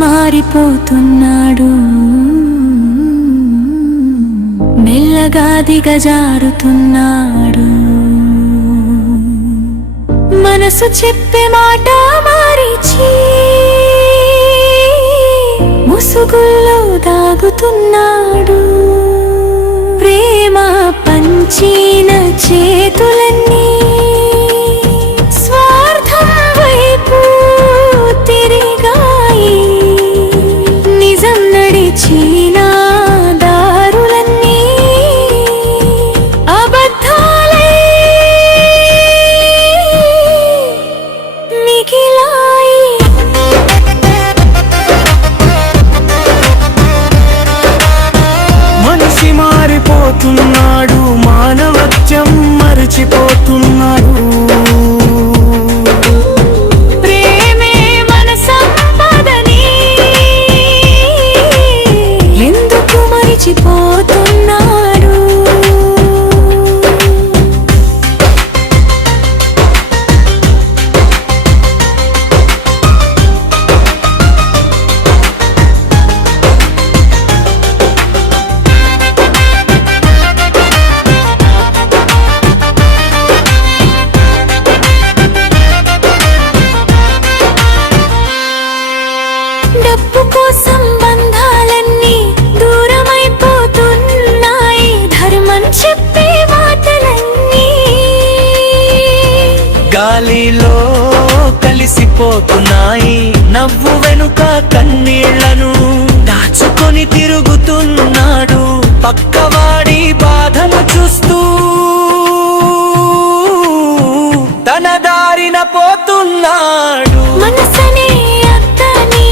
మారిపోతున్నాడు, మెల్లగా దిగజారుతున్నాడు. మనసు చెప్పే మాట మారిచి ముసుగుల్లో దాగుతున్నాడు. ప్రేమ పంచిన చేతులన్నీ స్వార్థం వైపు తిరిగాయి. నిజం నడిచిన దారులన్నీ అబద్ధాలై మిగిలాయి. మనిషి మారిపోతున్నాడు, మానవత్వం మరచిపోతున్నాడు. ప్రేమే మన సంపదని ఎందుకు మరిచిపోతున్నాడు? డబ్బు కోసం బంధాలన్నీ దూరమైపోతున్నాయి. ధర్మం చెప్పే మాటలన్నీ గాలిలో కలిసిపోతున్నాయి. నవ్వు వెనుక కన్నీళ్లను దాచుకొని తిరుగుతున్నాడు. పక్కవాడి బాధను చూస్తూ తన దారిన పోతున్నాడు. మనసనే అత్తని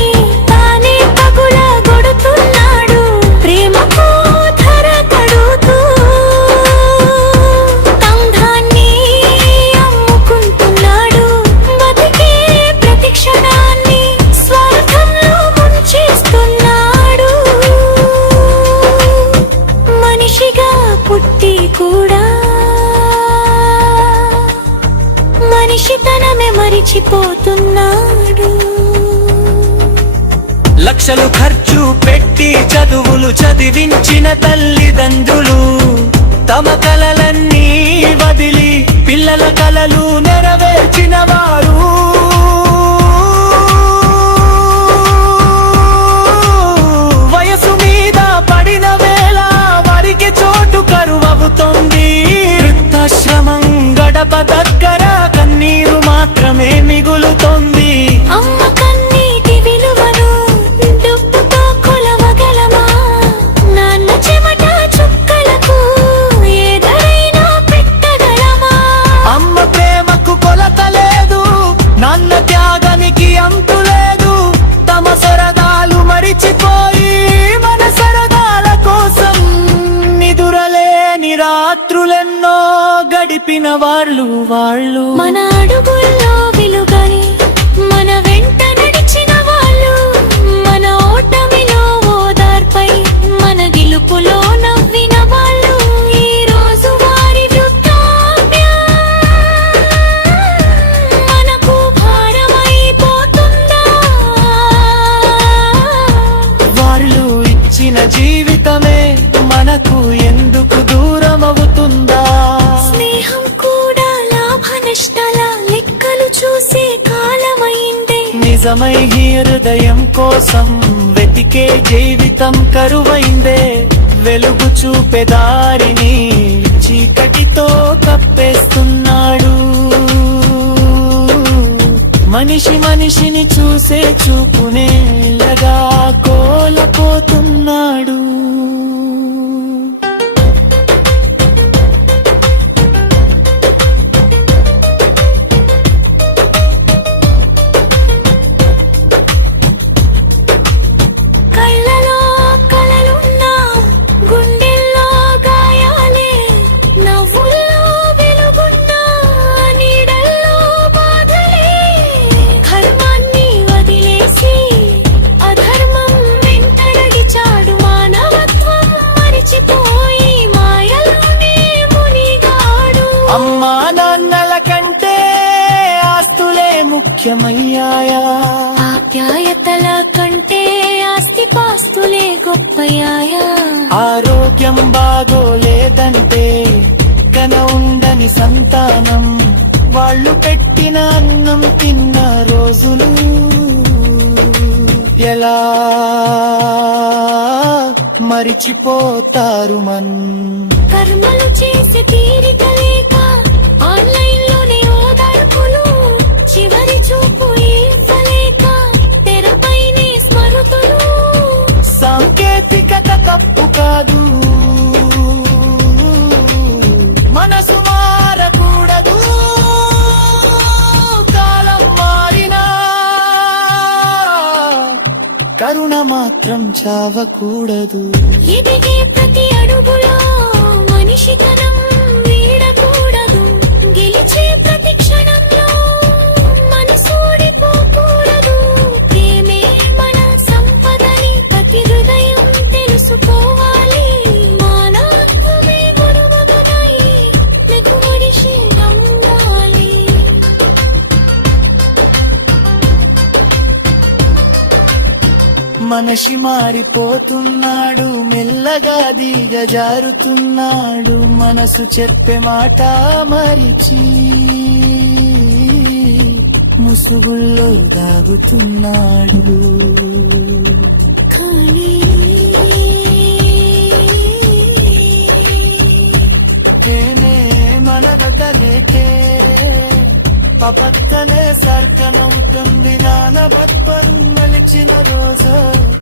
తానే పగులగొడుతున్నాడు. ప్రేమకు ధర కడుతూ బంధాన్ని అమ్ముకుంటున్నాడు. బతికే ప్రతి క్షణాన్ని స్వార్థంలో ముంచేస్తున్నాడు. మనిషిగా పుట్టి కూడా మనిషితనమే మరిచిపోతున్నాడు. లక్షలు ఖర్చు పెట్టి చదువులు చదివించిన తల్లిదండ్రులు తమ కలలన్నీ వదిలి పిల్లల కలలు నెరవేర్చిన వారు వయసు మీద పడిన వేళ వారికి చోటు కరువవుతోంది. వృద్ధాశ్రమం గడప దగ్గర కన్నీరు మాత్రమే మిగులుతోంది. అమ్మ కన్నీటి విలువను డబ్బుతో కొలవగలమా? నాన్న చెమట చుక్కలకు ఏదైనా పెట్టగలమా? అమ్మ ప్రేమకు కొలత లేదు, నాన్న త్యాగానికి అంతు లేదు. తమ సరదాలు మరిచిపోయి మన సరదాల కోసం నిదురలేని రాత్రులెన్నో గడిపిన వాళ్ళు. మన అడుగుల్లో వెలుగని మన వెంట నడిచిన వాళ్ళు, మన ఓటమిలో ఓదార్పై మన గెలుపులో నవ్విన వాళ్ళు. ఈ రోజు వారి వృద్ధాప్యం మనకు భారమైపోతుందా? వాళ్ళు ఇచ్చిన జీవితమే మనకు ఎందుకు దూరం అవుతుందా? స్నేహం కూడా లాభ నష్టాల లెక్కలు చూసే కాలమైందే. నిజమై హృదయం కోసం వెతికే జీవితం కరువైందే. వెలుగు చూపే దారిని చీకటితో కప్పేస్తున్నాడు. మనిషి మనిషిని చూసే చూపునే ఇల్లగా కోల్పోతున్నాడు. కళ్ళలో కలలున్నా గుండెల్లో గాయాలే, నవ్వుల్లో వెలుగున్నా నీడల్లో బాధలే. ధర్మాన్ని వదిలేసి అధర్మం వెంటనడిచాడు. మానవత్వం మరిచిపోయి మాయలోనే మునిగాడు. అమ్మా నాన్నల కంటే ఆస్తులే ముఖ్యమయ్యాయా? ఆప్యాయతల కంటే ఆస్తి పాస్తులే గొప్పయాయా. ఆరోగ్యం బాగోలేదంటే కన ఉండని సంతానం వాళ్ళు పెట్టిన అన్నం తిన్న రోజులు ఎలా మరిచిపోతారు కర్మలు చేసే తీరిక లేక ఆన్లైన్ లోనే ఓదార్పులు, చివరి చూపు ఇవ్వలేక తెరపైనే స్మృతులు. సాంకేతికత తప్పు కాదు, మనసు మారకూడదు. కాలం మారినా కరుణ మాత్రం చావకూడదు. ఎదిగే ప్రతి అడుగులో మనిషితనం వీడకూడదు. గెలిచే ప్రతి క్షణంలో మనసోడిపోకూడదు. ప్రేమే మన సంపదని ప్రతి హృదయం తెలుసుకోవాలి. మానవత్వమే గురువగునై మెక్కువడిసి నమ్మాలి. మనిషి మారిపోతున్నాడు, మెల్లగా దిగజారుతున్నాడు. మనసు చెప్పే మాట మరిచి ముసుగుల్లో దాగుతున్నాడు. కానీ తేనే మనగతలే తేరే పపత్తనే సర్కనవుతుంది. నానబప్పన్ మలిచిన రోజు